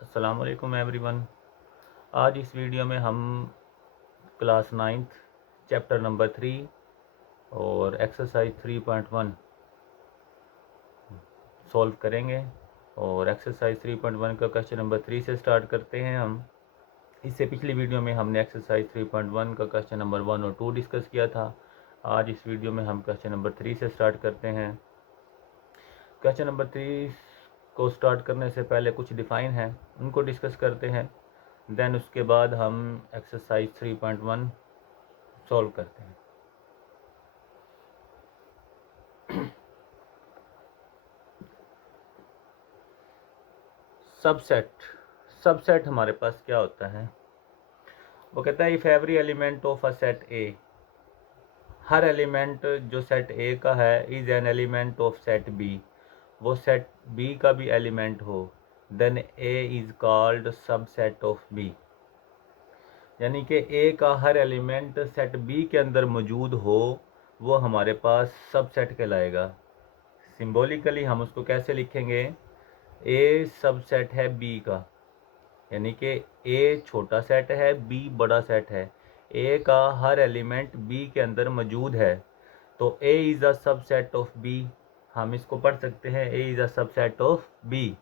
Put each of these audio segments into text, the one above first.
अस्सलाम वालेकुम एवरीवन। आज इस वीडियो में हम क्लास 9th चैप्टर नंबर 3 और एक्सरसाइज 3.1 सॉल्व करेंगे। और एक्सरसाइज 3.1 का क्वेश्चन नंबर 3 से स्टार्ट करते हैं हम। इससे पिछली वीडियो में हमने एक्सरसाइज 3.1 का क्वेश्चन नंबर 1 और 2 डिस्कस किया था। आज इस वीडियो में हम क्वेश्चन नंबर 3 से स्टार्ट करते हैं। क्वेश्चन नंबर 3 को स्टार्ट करने से पहले कुछ डिफ़ाइन है, उनको डिस्कस करते हैं। देन उसके बाद हम एक्सरसाइज 3.1 सॉल्व करते हैं। सबसेट हमारे पास क्या होता है? वो कहता है if every element of a set A, हर एलिमेंट जो सेट ए का है is an element of set B, वो सेट बी का भी एलिमेंट हो, then A is called subset of B. यानी कि ए का हर एलिमेंट सेट बी के अंदर मौजूद हो, वो हमारे पास सबसेट कहलाएगा। सिंबॉलिकली हम उसको कैसे लिखेंगे? ए सबसेट है बी का, यानी कि ए छोटा सेट है, बी बड़ा सेट है। ए का हर एलिमेंट बी के अंदर मौजूद है, तो A is a subset of B. हम इसको पढ़ सकते हैं, A is a subset of B.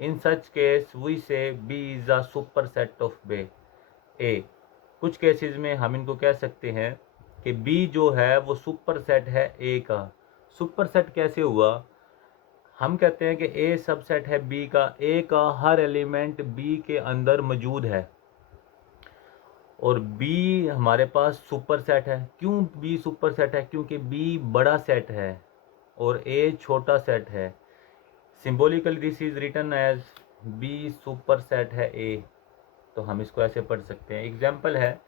In such case we say B is a super set of B A. कुछ केसेस में हम इनको कह सकते हैं कि बी जो है वो सुपर सेट है ए का। सुपर सेट कैसे हुआ? हम कहते हैं कि ए सबसेट है बी का, ए का हर एलिमेंट बी के अंदर मौजूद है और बी हमारे पास सुपर सेट है। क्यों बी सुपर सेट है? क्योंकि बी बड़ा सेट है और ए छोटा सेट है। Symbolically this is written as B superset है ए। तो हम इसको ऐसे पढ़ सकते हैं। एग्जाम्पल है,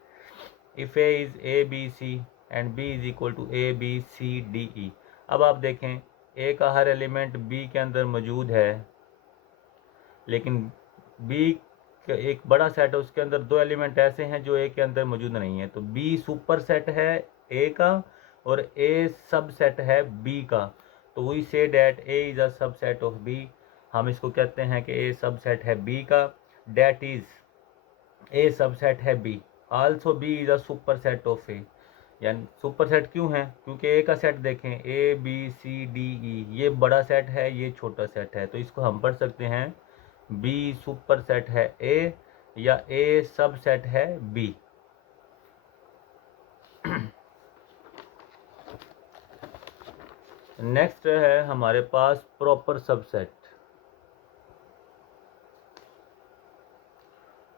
if A is A B C and B is equal to A B C D E. अब आप देखें, ए का हर एलिमेंट बी के अंदर मौजूद है, लेकिन बी एक बड़ा सेट है, उसके अंदर दो एलिमेंट ऐसे हैं जो ए के अंदर मौजूद नहीं है। तो बी सुपर सेट है ए का और ए सब सेट है बी का। तो we say that A is अ सब सेट ऑफ बी। हम इसको कहते हैं कि ए सब सेट है बी का। That is a subset है B, also B is a super set of A. यानी सुपर सेट क्यों है? क्योंकि ए का सेट देखें, ए बी सी डी ई, ये बड़ा सेट है, ये छोटा सेट है। तो इसको हम पढ़ सकते हैं बी सुपर सेट है ए या ए सब सेट है बी। नेक्स्ट है हमारे पास प्रॉपर सबसेट।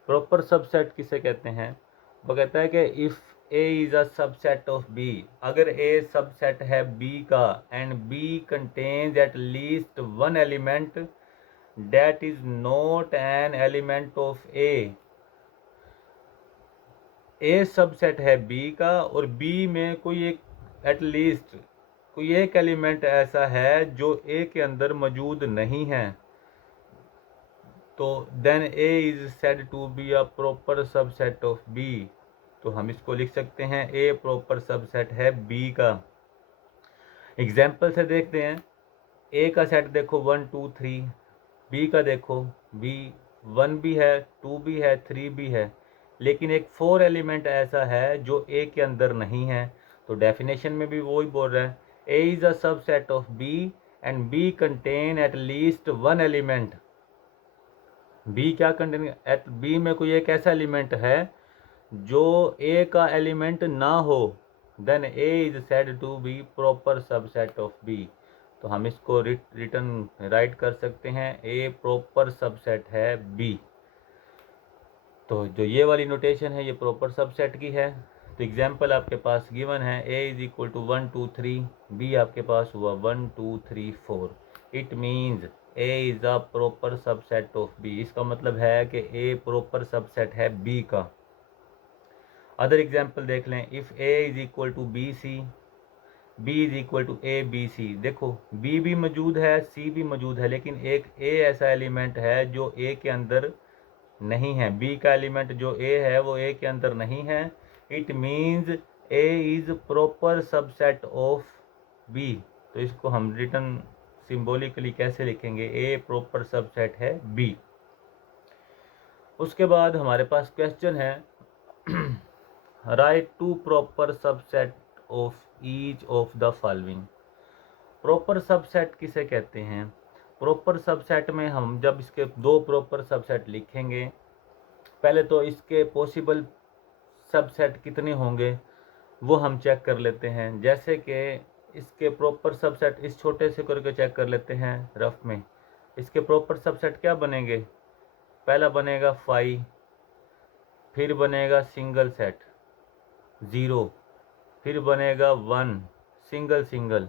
प्रॉपर सबसेट किसे कहते हैं? वो कहता है कि if A is a subset of B, अगर ए सबसेट है बी का and B contains at least one element that is not an element of A. A subset है बी का और बी में कोई एक एटलीस्ट कोई एक एलिमेंट ऐसा है जो ए के अंदर मौजूद नहीं है, तो then A is said to be a proper subset of B. तो हम इसको लिख सकते हैं ए प्रॉपर सबसेट है बी का। एग्जाम्पल से देखते हैं। ए का सेट देखो 1 2 3, बी का देखो बी 1 भी है, 2 भी है, 3 भी है, लेकिन एक 4 एलिमेंट ऐसा है जो ए के अंदर नहीं है। तो डेफिनेशन में भी वही बोल रहा है, A is a subset of B and B contain at least one element. B क्या कंटेन? एट बी में कोई एक ऐसा एलिमेंट है जो ए का एलिमेंट ना हो, then A is said to be proper subset of B. तो हम इसको रिटर्न राइट कर सकते हैं, ए प्रॉपर सबसेट है बी। तो जो ये वाली नोटेशन है ये प्रॉपर सबसेट की है। तो एग्जाम्पल आपके पास गिवन है, A is equal to 1 2 3, B आपके पास हुआ 1 2 3 4। It means A is a proper subset of B. इसका मतलब है कि ए प्रॉपर सबसेट है बी का। अदर एग्जाम्पल देख लें, if A is equal to B C, B is equal to A B C. देखो बी भी मौजूद है, सी भी मौजूद है, लेकिन एक ए ऐसा एलिमेंट है जो ए के अंदर नहीं है। बी का एलिमेंट जो ए है वो ए के अंदर नहीं है। It means A is proper subset of B. तो इसको हम रिटर्न सिंबॉलिकली कैसे लिखेंगे? ए प्रॉपर सबसेट है बी। उसके बाद हमारे पास क्वेश्चन है write two proper subset of each of the following. Proper subset किसे कहते हैं? प्रॉपर सबसेट में हम जब इसके दो प्रॉपर सबसेट लिखेंगे, पहले तो इसके पॉसिबल सबसेट कितने होंगे वो हम चेक कर लेते हैं। जैसे कि इसके प्रॉपर सबसेट इस छोटे से करके चेक कर लेते हैं रफ में। इसके प्रॉपर सबसेट क्या बनेंगे? पहला बनेगा 5, फिर बनेगा सिंगल सेट 0, फिर बनेगा 1 सिंगल सिंगल,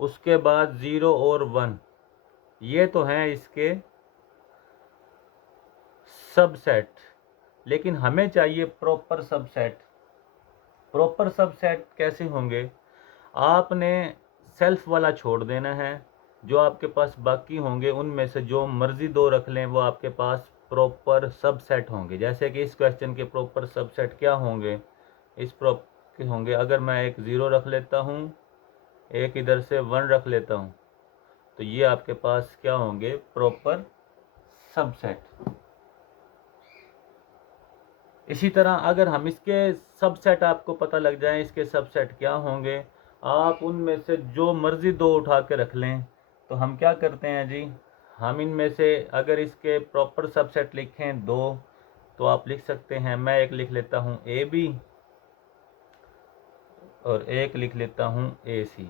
उसके बाद 0 और 1। ये तो हैं इसके सबसेट, लेकिन हमें चाहिए प्रॉपर सबसेट। प्रॉपर सबसेट कैसे होंगे? आपने सेल्फ वाला छोड़ देना है, जो आपके पास बाकी होंगे उनमें से जो मर्जी दो रख लें, वो आपके पास प्रॉपर सबसेट होंगे। जैसे कि इस क्वेश्चन के प्रॉपर सबसेट क्या होंगे? इस के होंगे, अगर मैं एक 0 रख लेता हूँ, एक इधर से 1 रख लेता हूँ, तो ये आपके पास क्या होंगे? Proper subset. इसी तरह अगर हम इसके सबसेट आपको पता लग जाए इसके सबसेट क्या होंगे, आप उनमें से जो मर्जी दो उठा के रख लें। तो हम क्या करते हैं जी, हम इनमें से अगर इसके प्रॉपर सबसेट लिखें दो, तो आप लिख सकते हैं, मैं एक लिख लेता हूँ AB और एक लिख लेता हूँ AC।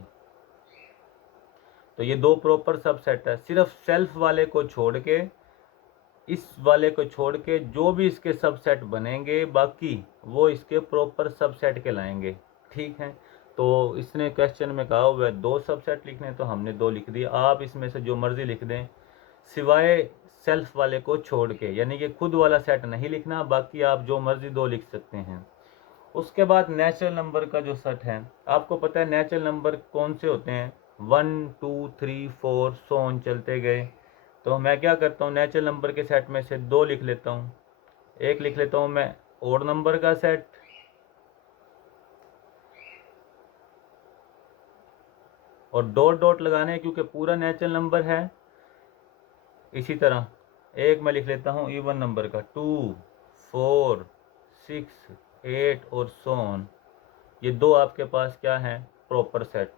तो ये दो प्रॉपर सबसेट है। सिर्फ सेल्फ वाले को छोड़ के, इस वाले को छोड़ के जो भी इसके सबसेट बनेंगे बाकी वो इसके प्रॉपर सबसेट के लाएंगे। ठीक है, तो इसने क्वेश्चन में कहा हुआ है 2 सबसेट लिखने, तो हमने 2 लिख दिए। आप इसमें से जो मर्जी लिख दें सिवाय सेल्फ वाले को छोड़ के, यानी कि खुद वाला सेट नहीं लिखना, बाकी आप जो मर्जी 2 लिख सकते हैं। उसके बाद नेचुरल नंबर का जो सेट है, आपको पता है नेचुरल नंबर कौन से होते हैं? 1 2 3 4 सो ऑन चलते गए। तो मैं क्या करता हूँ, नेचुरल नंबर के सेट में से 2 लिख लेता हूँ। एक लिख लेता हूँ मैं ओड नंबर का सेट, और डॉट डॉट लगाने क्योंकि पूरा नेचुरल नंबर है। इसी तरह एक मैं लिख लेता हूँ इवन नंबर का 2 4 6 8 और सो ऑन। ये 2 आपके पास क्या है? Proper set,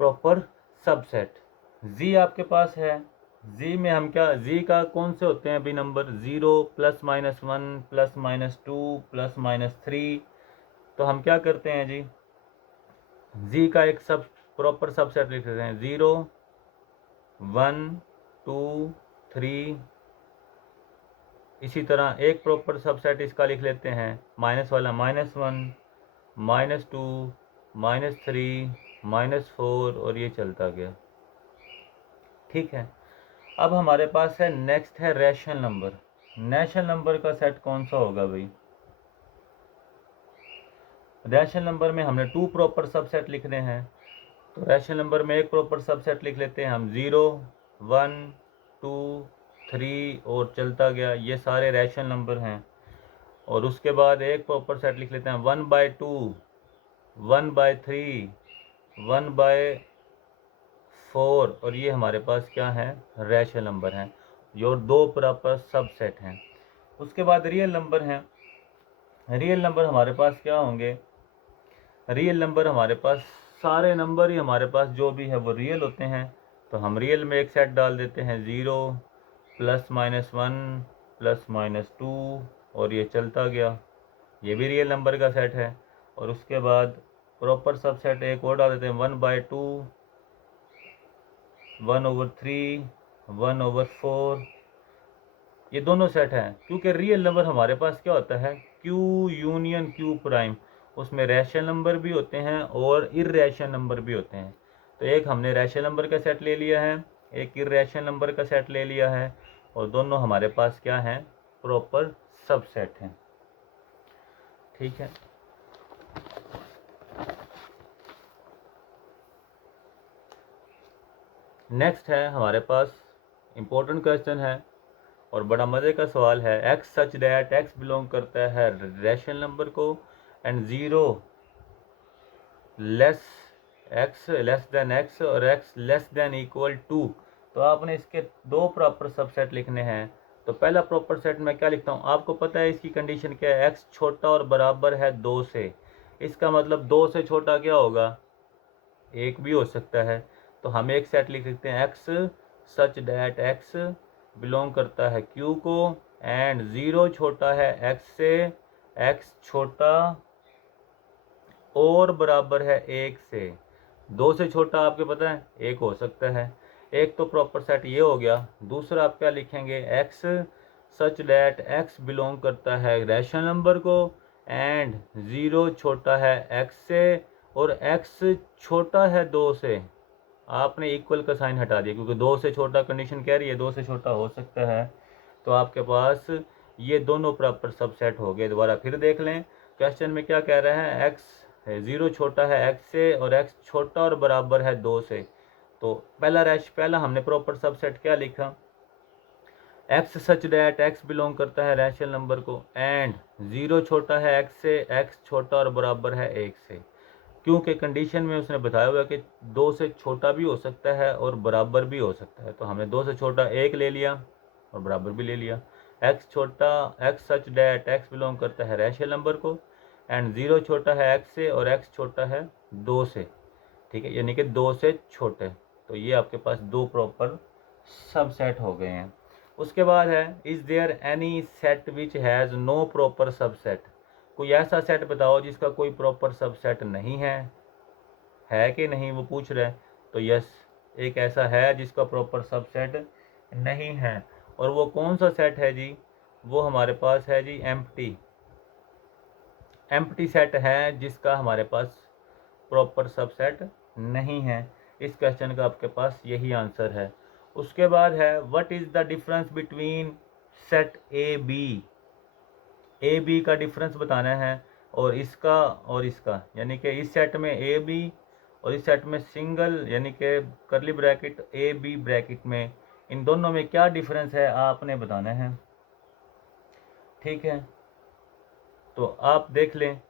proper subset. जी आपके पास है, जी में हम क्या, जी का कौन से होते हैं अभी नंबर? 0 +-1 +-2 +-3। तो हम क्या करते हैं जी, जी का एक सब प्रॉपर सबसेट लिख देते हैं 0 1 2 3। इसी तरह एक प्रॉपर सबसेट इसका लिख लेते हैं माइनस वाला -1 -2 -3 -4, और ये चलता गया। ठीक है, अब हमारे पास है नेक्स्ट है रैशनल नंबर। रैशनल नंबर का सेट कौन सा होगा भाई? रैशनल नंबर में हमने 2 प्रॉपर सबसेट लिखने हैं। तो रैशनल नंबर में एक प्रॉपर सबसेट लिख लेते हैं हम 0 1 2 3 और चलता गया। ये सारे रैशनल नंबर हैं। और उसके बाद एक प्रॉपर सेट लिख लेते हैं 1/2 1/3 1/4, और ये हमारे पास क्या है? रैशनल नंबर हैं, जो 2 प्रॉपर सबसेट हैं। उसके बाद रियल नंबर हैं। रियल नंबर हमारे पास क्या होंगे? रियल नंबर हमारे पास सारे नंबर ही हमारे पास जो भी है वो रियल होते हैं। तो हम रियल में एक सेट डाल देते हैं 0 +-1 +-2, और ये चलता गया। ये भी रियल नंबर का सेट है। और उसके बाद प्रॉपर सबसेट एक और डाल देते हैं 1/2 1/3 1/4। ये दोनों सेट हैं, क्योंकि रियल नंबर हमारे पास क्या होता है? Q union Q prime. उसमें रैशनल नंबर भी होते हैं और इर्रेशनल नंबर भी होते हैं। तो एक हमने रैशनल नंबर का सेट ले लिया है, एक इर्रेशनल नंबर का सेट ले लिया है, और दोनों हमारे पास क्या हैं? प्रॉपर सबसेट हैं। ठीक है, नेक्स्ट है हमारे पास इम्पोर्टेंट क्वेश्चन है और बड़ा मज़े का सवाल है। X such that X belong करता है रैशनल नंबर को, and 0 less X less than X और X less than equal to. तो आपने इसके 2 प्रॉपर सबसेट लिखने हैं। तो पहला प्रॉपर सेट मैं क्या लिखता हूँ, आपको पता है इसकी कंडीशन क्या है, x छोटा और बराबर है 2 से। इसका मतलब 2 से छोटा क्या होगा, 1 भी हो सकता है। तो हम एक सेट लिख सकते हैं, x such that x belong करता है q को, एंड 0 छोटा है x से, x छोटा और बराबर है 1 से। 2 से छोटा आपके पता है 1 हो सकता है। एक तो प्रॉपर सेट ये हो गया। दूसरा आप क्या लिखेंगे, x such that x belong करता है रैशनल नंबर को, एंड 0 छोटा है x से और x छोटा है 2 से। आपने इक्वल का साइन हटा दिया क्योंकि 2 से छोटा कंडीशन कह रही है, 2 से छोटा हो सकता है। तो आपके पास ये दोनों प्रॉपर सबसेट हो गए। दोबारा फिर देख लें, क्वेश्चन में क्या कह रहा है, x 0 छोटा है x से और x छोटा और बराबर है 2 से। तो पहला हमने प्रॉपर सबसेट क्या लिखा, x such that x belong करता है रैशनल नंबर को, एंड 0 छोटा है x से, x छोटा और बराबर है 1 से। क्योंकि कंडीशन में उसने बताया हुआ कि 2 से छोटा भी हो सकता है और बराबर भी हो सकता है। तो हमने 2 से छोटा 1 ले लिया और बराबर भी ले लिया। x such that x belong करता है रैशनल नंबर को, एंड 0 छोटा है x से और x छोटा है 2 से। ठीक है, यानी कि 2 से छोटे। तो ये आपके पास दो प्रॉपर सबसेट हो गए हैं। उसके बाद है, is there any set which has no proper subset. कोई ऐसा सेट बताओ जिसका कोई प्रॉपर सबसेट नहीं है कि नहीं, वो पूछ रहा है। तो यस, एक ऐसा है जिसका प्रॉपर सबसेट नहीं है। और वो कौन सा सेट है जी, वो हमारे पास है जी एम्प्टी सेट है जिसका हमारे पास प्रॉपर सबसेट नहीं है। इस क्वेश्चन का आपके पास यही आंसर है। उसके बाद है, what is the difference between set A B का डिफरेंस बताना है, और इसका यानी कि इस सेट में ए बी और इस सेट में सिंगल यानी कि करली ब्रैकेट ए बी ब्रैकेट में, इन दोनों में क्या डिफरेंस है आपने बताना है। ठीक है, तो आप देख लें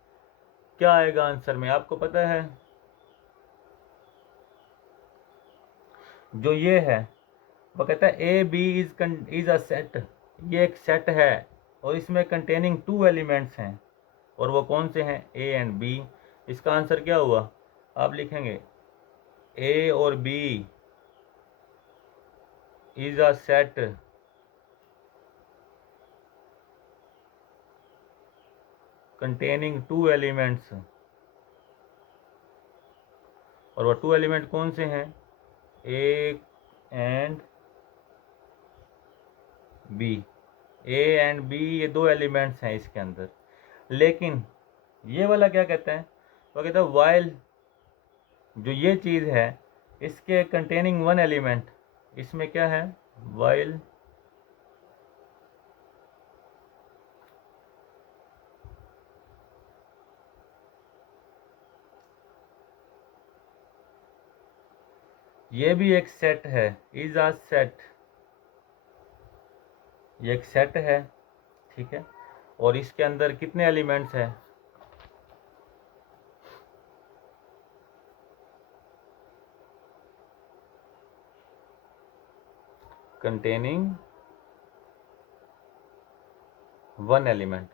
क्या आएगा आंसर में, आपको पता है जो ये है वो कहता है A B is a set. ये एक सेट है और इसमें कंटेनिंग 2 एलिमेंट्स हैं, और वो कौन से हैं, ए एंड बी। इसका आंसर क्या हुआ, आप लिखेंगे ए और B is a set containing 2 elements. और वो 2 एलिमेंट कौन से हैं, A and B. A and B ये 2 एलिमेंट्स हैं इसके अंदर। लेकिन ये वाला क्या कहता है, वो कहता है वाइल जो ये चीज़ है इसके कंटेनिंग 1 एलिमेंट, इसमें क्या है, वाइल ये भी एक सेट है, इज अ सेट, ये एक सेट है। ठीक है, और इसके अंदर कितने एलिमेंट्स हैं, कंटेनिंग 1 एलिमेंट।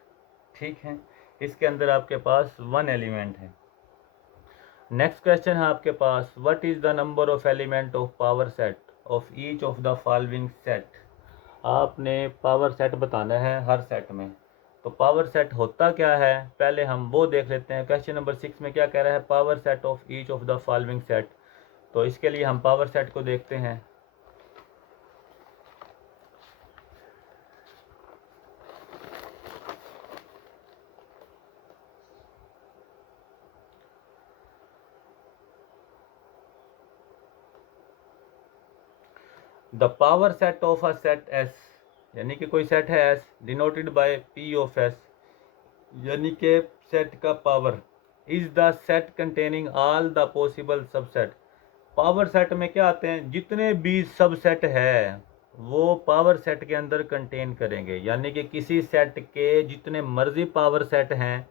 ठीक है, इसके अंदर आपके पास 1 एलिमेंट है। नेक्स्ट क्वेश्चन है आपके पास, what is the number of element of power set of each of the following set. आपने पावर सेट बताना है हर सेट में। तो पावर सेट होता क्या है, पहले हम वो देख लेते हैं। क्वेश्चन नंबर 6 में क्या कह रहा है, power set of each of the following set. तो इसके लिए हम पावर सेट को देखते हैं। The power set of a set S, यानी कि कोई सेट है S denoted by P of S, यानी कि सेट का power, is the set containing all the possible subset. Power set में क्या आते हैं, जितने भी सबसेट है वो पावर सेट के अंदर कंटेन करेंगे। यानी कि किसी सेट के जितने मर्जी पावर सेट हैं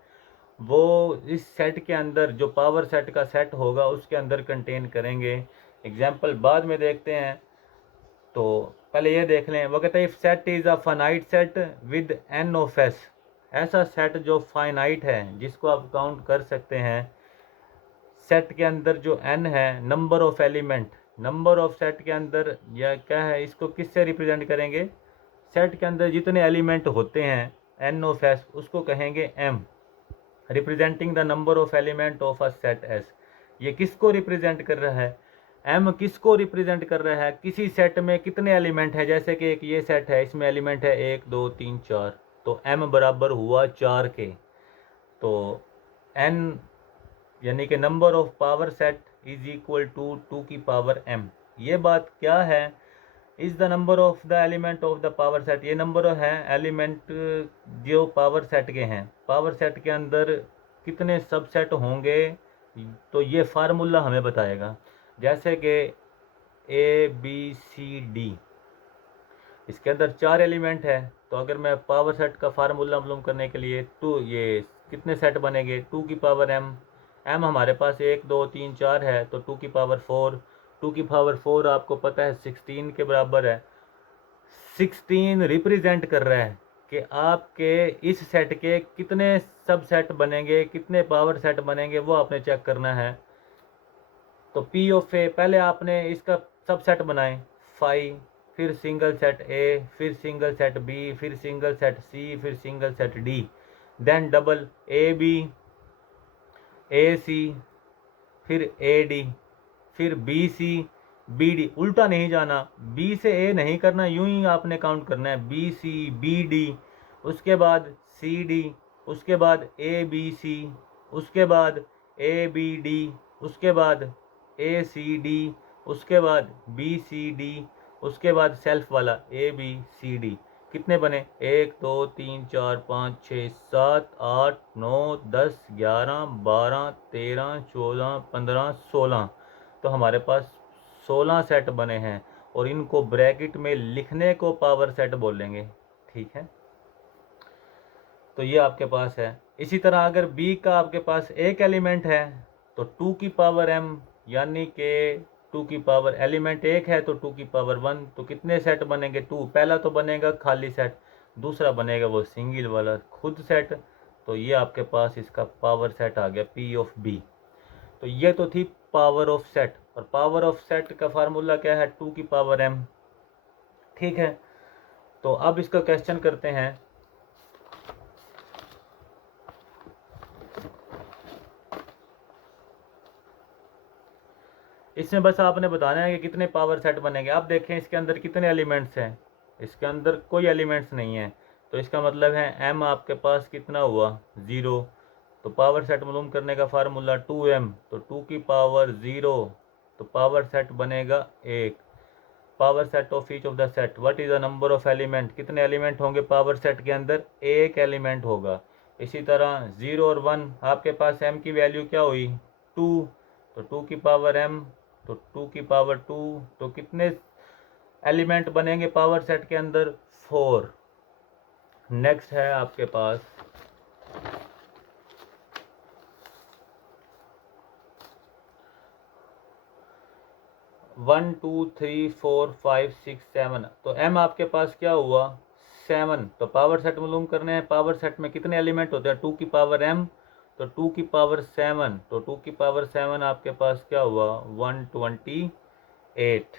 वो इस सेट के अंदर, जो पावर सेट का सेट होगा उसके अंदर कंटेन करेंगे। एग्जाम्पल बाद में देखते हैं। तो पहले ये देख लें। वो कहते हैं if set is a finite set with n of S, ऐसा सेट जो फाइनाइट है जिसको आप काउंट कर सकते हैं, सेट के अंदर जो एन है number of element, number of set के अंदर या क्या है, इसको किससे रिप्रेजेंट करेंगे, सेट के अंदर जितने एलिमेंट होते हैं एन ऑफ एस उसको कहेंगे M, representing the number of element of a set S. ये किसको रिप्रेजेंट कर रहा है, एम किसको रिप्रेजेंट कर रहा है, किसी सेट में कितने एलिमेंट है, जैसे कि एक ये सेट है इसमें एलिमेंट है 1 2 3 4, तो एम बराबर हुआ 4 के। तो एन यानी कि number of power set is equal to 2 की पावर एम। ये बात क्या है, is the number of the element of the power set, ये नंबर है एलिमेंट जो पावर सेट के हैं, पावर सेट के अंदर कितने सबसेट होंगे, तो ये फार्मूला हमें बताएगा। जैसे कि ए बी सी डी, इसके अंदर 4 एलिमेंट है, तो अगर मैं पावर सेट का फार्मूला मालूम करने के लिए टू, ये कितने सेट बनेंगे 2 की पावर एम, एम हमारे पास 1 2 3 4 है, तो 2 की पावर 4, 2 की पावर 4 आपको पता है 16 के बराबर है। 16 रिप्रेजेंट कर रहा है कि आपके इस सेट के कितने सब सेट बनेंगे, कितने पावर सेट बनेंगे, वो आपने चेक करना है। तो पी ऑफ ए, पहले आपने इसका सब सेट बनाए 5, फिर सिंगल सेट ए, फिर सिंगल सेट बी, फिर सिंगल सेट सी, फिर single set D, then double A B, A C, फिर ए डी, फिर बी सी, बी डी, उल्टा नहीं जाना, बी से ए नहीं करना, यूं ही आपने काउंट करना है बी सी बी डी, उसके बाद सी डी, उसके बाद ए बी सी, उसके बाद ए बी डी, उसके बाद ए सी डी, उसके बाद बी सी डी, उसके बाद सेल्फ वाला ए बी सी डी। कितने बने 1 2 3 4 5 6 7 8 9 10 11 12 13 14 15 16, तो हमारे पास 16 सेट बने हैं, और इनको ब्रैकेट में लिखने को पावर सेट बोलेंगे। ठीक है, तो ये आपके पास है। इसी तरह अगर बी का आपके पास एक एलिमेंट है तो 2 की पावर एम, यानी कि 2 की पावर एलिमेंट एक है तो 2 की पावर 1, तो कितने सेट बनेंगे 2, पहला तो बनेगा खाली सेट, दूसरा बनेगा वो सिंगल वाला खुद सेट, तो ये आपके पास इसका पावर सेट आ गया पी ऑफ बी। तो ये तो थी पावर ऑफ सेट, और पावर ऑफ सेट का फार्मूला क्या है 2 की पावर एम। ठीक है, तो अब इसका क्वेश्चन करते हैं। इसमें बस आपने बताना है कि कितने पावर सेट बनेंगे। आप देखें इसके अंदर कितने एलिमेंट्स हैं, इसके अंदर कोई एलिमेंट्स नहीं है, तो इसका मतलब है एम आपके पास कितना हुआ 0। तो पावर सेट मालूम करने का फार्मूला 2m, तो 2 की पावर 0, तो पावर सेट बनेगा 1। Power set of each of the set, what is the number of element, कितने एलिमेंट होंगे पावर सेट के अंदर, एक एलिमेंट होगा। इसी तरह 0 और 1 आपके पास m की वैल्यू क्या हुई 2, तो 2 की पावर m, तो 2 की पावर 2, तो कितने एलिमेंट बनेंगे पावर सेट के अंदर 4। नेक्स्ट है आपके पास 1 2 3 4 5 6 7, तो m आपके पास क्या हुआ 7। तो पावर सेट मालूम करने हैं, पावर सेट में कितने एलिमेंट होते हैं 2 की पावर m, तो 2 की पावर 7, तो 2 की पावर 7 आपके पास क्या हुआ 128।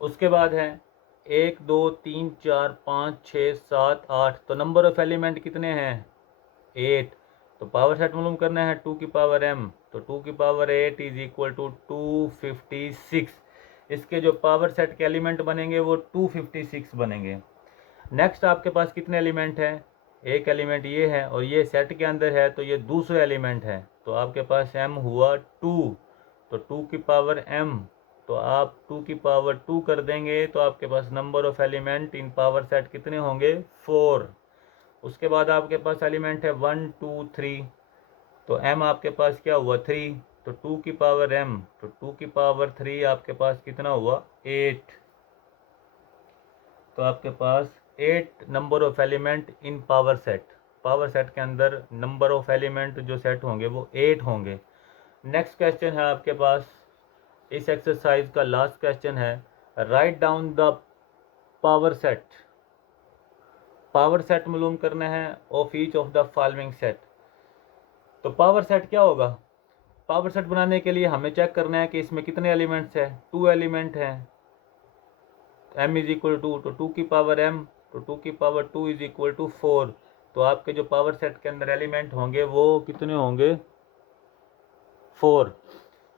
उसके बाद है 1 2 3 4 5 6 7 8, तो नंबर ऑफ एलिमेंट कितने हैं 8। तो पावर सेट मालूम करना है 2 की पावर m, तो 2 की पावर 8 इज इक्वल टू 256। इसके जो पावर सेट के एलिमेंट बनेंगे वो 256 बनेंगे। नेक्स्ट आपके पास कितने एलिमेंट हैं, एक एलिमेंट ये है, और ये सेट के अंदर है तो ये दूसरा एलिमेंट है, तो आपके पास m हुआ 2, तो 2 की पावर m, तो आप 2 की पावर 2 कर देंगे, तो आपके पास number of element in power set कितने होंगे 4। उसके बाद आपके पास एलिमेंट है 1 2 3, तो m आपके पास क्या हुआ 3, तो 2 की पावर m, तो 2 की पावर 3 आपके पास कितना हुआ 8। तो आपके पास 8 number of element in power set, power set के अंदर नंबर ऑफ एलिमेंट जो सेट होंगे वो 8 होंगे। नेक्स्ट क्वेश्चन है आपके पास, इस एक्सरसाइज का लास्ट क्वेश्चन है, write down the power set. Power set मालूम करना है of each of the following set. तो पावर सेट क्या होगा? पावर सेट बनाने के लिए हमें चेक करना है कि इसमें कितने एलिमेंट्स हैं। 2 एलिमेंट हैं, m इज इक्वल टू, तो 2 की पावर m, तो 2 की पावर 2 इज इक्वल टू 4। तो आपके जो पावर सेट के अंदर एलिमेंट होंगे वो कितने होंगे? 4।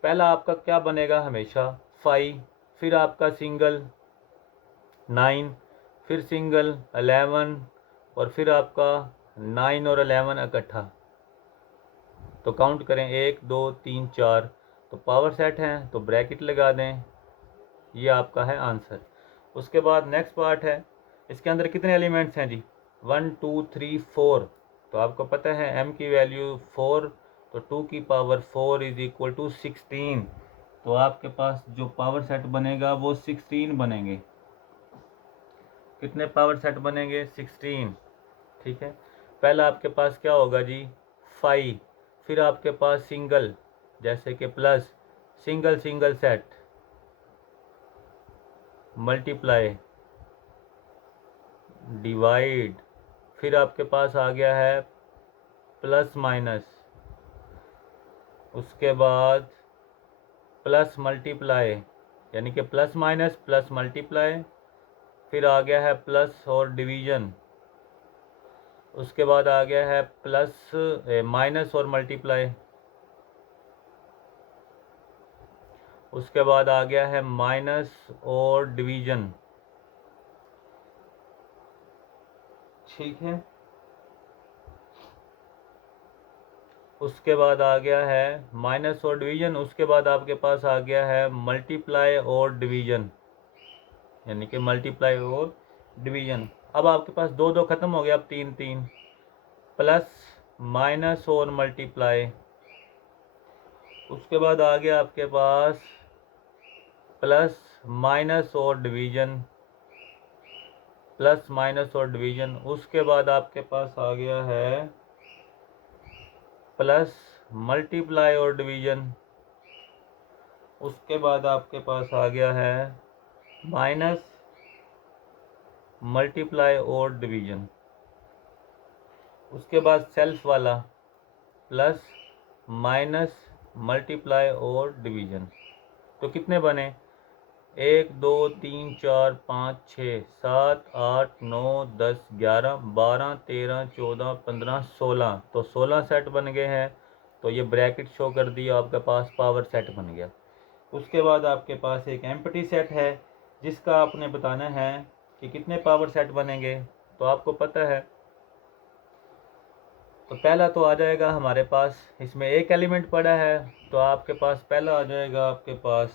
पहला आपका क्या बनेगा? हमेशा 5, फिर आपका सिंगल 9, फिर सिंगल 11, और फिर आपका 9 और 11 इकट्ठा। तो काउंट करें 1 2 3 4। तो पावर सेट हैं तो ब्रैकेट लगा दें, ये आपका है आंसर। उसके बाद नेक्स्ट पार्ट है, इसके अंदर कितने एलिमेंट्स हैं जी? 1 2 3 4। तो आपको पता है m की वैल्यू 4, तो 2 की पावर 4 इज इक्वल टू 16। तो आपके पास जो पावर सेट बनेगा वो 16 बनेंगे। कितने पावर सेट बनेंगे? 16। ठीक है, पहला आपके पास क्या होगा जी? 5, फिर आपके पास सिंगल, जैसे कि plus, single single set, multiply, divide, फिर आपके पास आ गया है प्लस माइनस, उसके बाद प्लस मल्टीप्लाई, यानी कि प्लस माइनस प्लस मल्टीप्लाई, फिर आ गया है प्लस और डिवीज़न, उसके बाद आ गया है प्लस माइनस और मल्टीप्लाई, उसके बाद आ गया है माइनस और डिवीज़न। ठीक है, उसके बाद आ गया है माइनस और डिवीज़न, उसके बाद आपके पास आ गया है मल्टीप्लाई और डिवीज़न, यानी कि मल्टीप्लाई और डिवीज़न। अब आपके पास 2 2 ख़त्म हो गया, अब 3 3, प्लस माइनस और मल्टीप्लाई, उसके बाद आ गया आपके पास प्लस माइनस और डिवीज़न, प्लस माइनस और डिवीज़न, उसके बाद आपके पास आ गया है प्लस मल्टीप्लाई और डिवीज़न, उसके बाद आपके पास आ गया है माइनस मल्टीप्लाई और डिवीज़न, उसके बाद सेल्फ वाला प्लस माइनस मल्टीप्लाई और डिवीज़न। तो कितने बने? 1 2 3 4 5 6 7 8 9 10 11 12 13 14 15 16। तो 16 सेट बन गए हैं। तो ये ब्रैकेट शो कर दिया, आपके पास पावर सेट बन गया। उसके बाद आपके पास एक एम्प्टी सेट है, जिसका आपने बताना है कि कितने पावर सेट बनेंगे। तो आपको पता है, तो पहला तो आ जाएगा हमारे पास, इसमें एक एलिमेंट पड़ा है, तो आपके पास पहला आ जाएगा आपके पास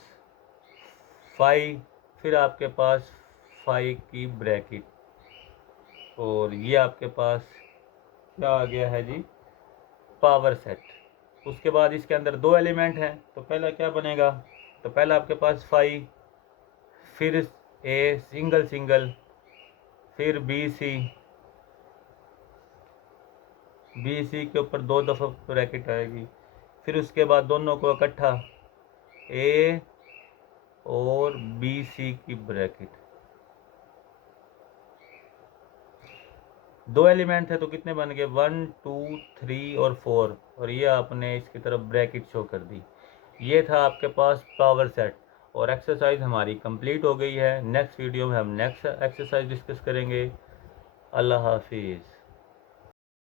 5, फिर आपके पास 5 की ब्रैकेट, और ये आपके पास क्या आ गया है जी? Power set. उसके बाद इसके अंदर 2 एलिमेंट हैं, तो पहला क्या बनेगा? तो पहला आपके पास 5, फिर ए सिंगल सिंगल, फिर बी सी के ऊपर 2 दफ़ा ब्रैकेट आएगी, फिर उसके बाद दोनों को इकट्ठा ए और बी सी की ब्रैकेट। 2 एलिमेंट थे तो कितने बन गए? 1 2 3 और 4, और ये आपने इसकी तरफ ब्रैकेट शो कर दी। ये था आपके पास पावर सेट, और एक्सरसाइज हमारी कंप्लीट हो गई है। नेक्स्ट वीडियो में हम नेक्स्ट एक्सरसाइज डिस्कस करेंगे। अल्लाह हाफिज़।